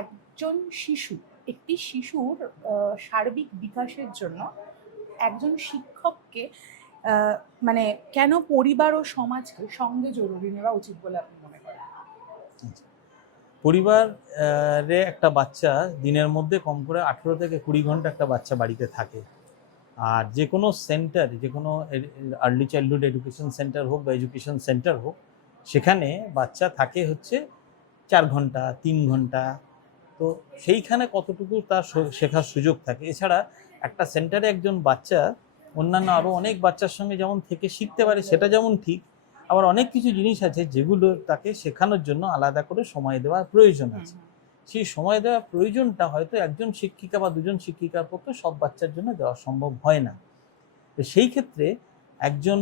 একজন শিশু একটি শিশুর সার্বিক বিকাশের জন্য একজন শিক্ষককে মানে কেন পরিবার ও সমাজকে সঙ্গে জরুরি নেওয়া উচিত বলে আপনি মনে করেন? পরিবারে একটা বাচ্চা দিনের মধ্যে কম করে 18 থেকে 20 ঘন্টা একটা বাচ্চা বাড়িতে থাকে। আর যে কোনো সেন্টার, যে কোনো আর্লি চাইল্ডহুড এডুকেশন সেন্টার হোক বা এডুকেশন সেন্টার হোক, সেখানে বাচ্চা থাকে হচ্ছে 4 ঘন্টা 3 ঘন্টা। তো সেইখানে কতটুকু তার শেখার সুযোগ থাকে। এছাড়া একটা সেন্টারে একজন বাচ্চা অন্যান্য আরও অনেক বাচ্চার সঙ্গে যেমন থেকে শিখতে পারে, সেটা যেমন ঠিক, আবার অনেক কিছু জিনিস আছে যেগুলো তাকে শেখানোর জন্য আলাদা করে সময় দেওয়ার প্রয়োজন আছে। সেই সময় দেওয়ার প্রয়োজনটা হয়তো একজন শিক্ষিকা বা দুজন শিক্ষিকার পক্ষে সব বাচ্চার জন্য দেওয়া সম্ভব হয় না। তো সেই ক্ষেত্রে একজন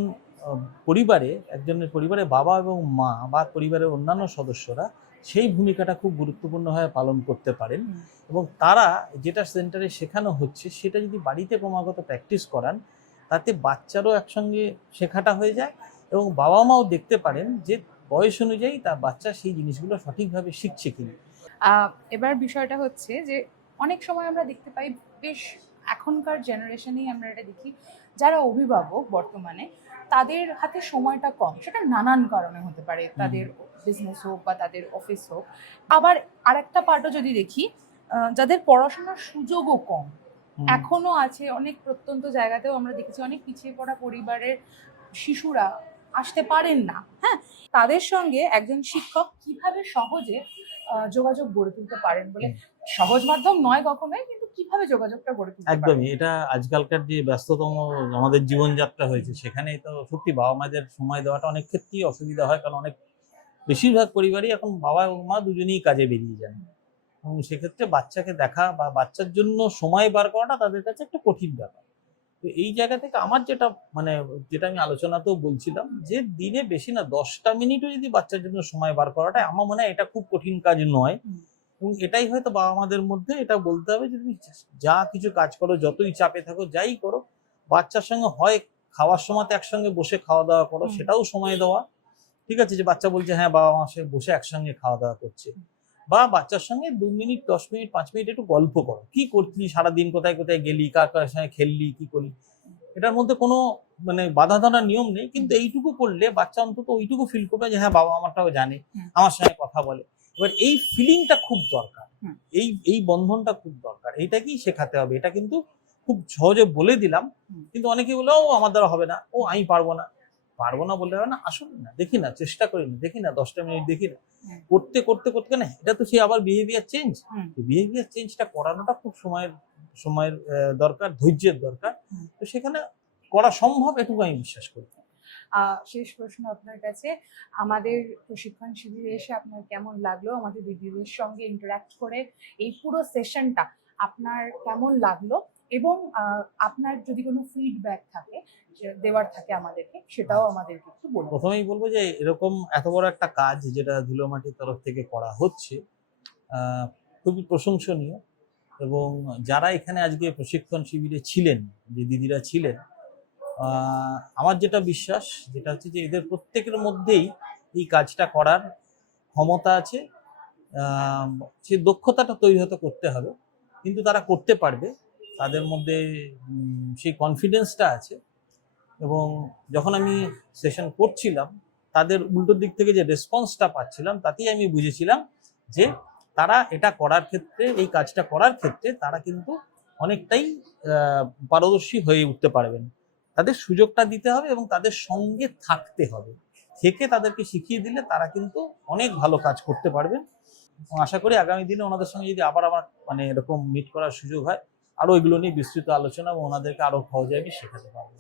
একজনের পরিবারে বাবা এবং মা বা পরিবারের অন্যান্য সদস্যরা সেই ভূমিকাটা খুব গুরুত্বপূর্ণভাবে পালন করতে পারেন। এবং তারা যেটা সেন্টারে শেখানো হচ্ছে সেটা যদি বাড়িতে ক্রমাগত প্র্যাকটিস করান, তাতে বাচ্চারও একসঙ্গে শেখাটা হয়ে যায় এবং বাবা মাও দেখতে পারেন যে বয়স অনুযায়ী তার বাচ্চা সেই জিনিসগুলো সঠিকভাবে শিখছে কিনা। এবার বিষয়টা হচ্ছে যে অনেক সময় আমরা দেখতে পাই, বেশ এখনকার জেনারেশনেই আমরা এটা দেখি, যারা অভিভাবক বর্তমানে তাদের হাতে সময়টা কম, সেটা নানান কারণে হতে পারে, তাদের বিজনেস হোক বা তাদের অফিস হোক। আবার আরেকটা পার্টও যদি দেখি, যাদের পড়াশোনার সুযোগও কম এখনো আছে, অনেক প্রত্যন্ত জায়গাতেও আমরা দেখেছি অনেক পিছিয়ে পড়া পরিবারের শিশুরা আসতে পারেন না। হ্যাঁ, তাদের সঙ্গে একজন শিক্ষক কিভাবে সহজে যোগাযোগ গড়ে তুলতে পারেন বলে, সহজ মাধ্যম নয় কখনোই, কিন্তু কিভাবে যোগাযোগটা গড়ে তুলতে পারেন? একদমই, এটা আজকালকার যে ব্যস্ততম আমাদের জীবনযাত্রা হয়েছে সেখানে তো সত্যি বাবা মাদের সময় দেওয়াটা অনেক ক্ষেত্রেই অসুবিধা হয়, কারণ বেশিরভাগ পরিবারই এখন বাবা এবং মা দুজনেই কাজে বেরিয়ে যান এবং সেক্ষেত্রে বাচ্চাকে দেখা বা বাচ্চার জন্য সময় বার করাটা তাদের কাছে একটা কঠিন ব্যাপার। তো এই জায়গা থেকে আমার যেটা আমি আলোচনাতেও বলছিলাম, যে দিনে বেশি না 10টা মিনিটও যদি বাচ্চার জন্য সময় বার করাটা, আমার মনে হয় এটা খুব কঠিন কাজ নয়। এবং এটাই হয়তো বাবা মাদের মধ্যে এটা বলতে হবে যে তুমি যা কিছু কাজ করো, যতই চাপে থাকো, যাই করো, বাচ্চার সঙ্গে হয় খাওয়ার সময় একসঙ্গে বসে খাওয়া দাওয়া করো, সেটাও সময় দেওয়া। ঠিক আছে, যে বাচ্চা বলছে হ্যাঁ বাবা মার সঙ্গে বসে একসঙ্গে খাওয়া দাওয়া করছে, বা বাচ্চার সঙ্গে 2 মিনিট 10 মিনিট 5 মিনিট একটু গল্প করো, কি করছিস সারাদিন, কোথায় কোথায় গেলি, কার কার সঙ্গে খেললি, কি করলি। এটার মধ্যে কোনো বাধা ধরার নিয়ম নেই, কিন্তু এইটুকু করলে বাচ্চা অন্তত ওইটুকু ফিল করবে যে হ্যাঁ বাবা আমারটাও জানে, আমার সঙ্গে কথা বলে। এবার এই ফিলিংটা খুব দরকার, এই বন্ধনটা খুব দরকার, এইটাকেই শেখাতে হবে। এটা কিন্তু খুব সহজে বলে দিলাম, কিন্তু অনেকে বলে ও আমার দ্বারা হবে না, ও আমি পারবো না বললে হবে না, আসুন না, দেখি না, চেষ্টা করি না, দেখি না, 10টা মিনিট দেখি না, করতে করতে করতে না, এটা তো সে আবার বিহেভিয়ার চেঞ্জটা করানোটা খুব সময়ের দরকার, ধৈর্যের দরকার। তো সেখানে করা সম্ভব, এটুকু আমি বিশ্বাস করি। শেষ প্রশ্ন আপনার কাছে, আমাদের প্রশিক্ষণ শিবিরে এসে আপনার কেমন লাগলো? আমাদের দিদিদের সঙ্গে ইন্টারঅ্যাক্ট করে এই পুরো সেশনটা আপনার কেমন লাগলো? এবং আপনার যদি কোনো ফিডব্যাক থাকে, দেওয়ার থাকে আমাদেরকে, সেটাও আমাদেরকে একটু বলুন। প্রথমেই বলবো যে এরকম এত বড় একটা কাজ যেটা ধুলোমাটির তরফ থেকে করা হচ্ছে, খুবই প্রশংসনীয়। এবং যারা এখানে আজকে প্রশিক্ষণ শিবিরে ছিলেন, যে দিদিরা ছিলেন, আমার যেটা বিশ্বাস, যেটা হচ্ছে যে এদের প্রত্যেকের মধ্যেই এই কাজটা করার ক্ষমতা আছে। সে দক্ষতাটা তৈরি হতে করতে হবে, কিন্তু তারা করতে পারবে, তাদের মধ্যে সেই কনফিডেন্সটা আছে। এবং যখন আমি সেশন করছিলাম, তাদের উল্টো দিক থেকে যে রেসপন্সটা পাচ্ছিলাম, তাতেই আমি বুঝেছিলাম যে তারা এটা করার ক্ষেত্রে, এই কাজটা করার ক্ষেত্রে তারা কিন্তু অনেকটাই পারদর্শী হয়ে উঠতে পারবেন। তাদের সুযোগটা দিতে হবে এবং তাদের সঙ্গে থাকতে হবে, থেকে তাদেরকে শিখিয়ে দিলে তারা কিন্তু অনেক ভালো কাজ করতে পারবেন। এবং আশা করি আগামী দিনে ওনাদের সঙ্গে যদি আবার আমার এরকম মিট করার সুযোগ হয়, আরো এগুলো নিয়ে বিস্তৃত আলোচনা এবং ওনাদেরকে আরো সহজে আমি শেখাতে পারবো।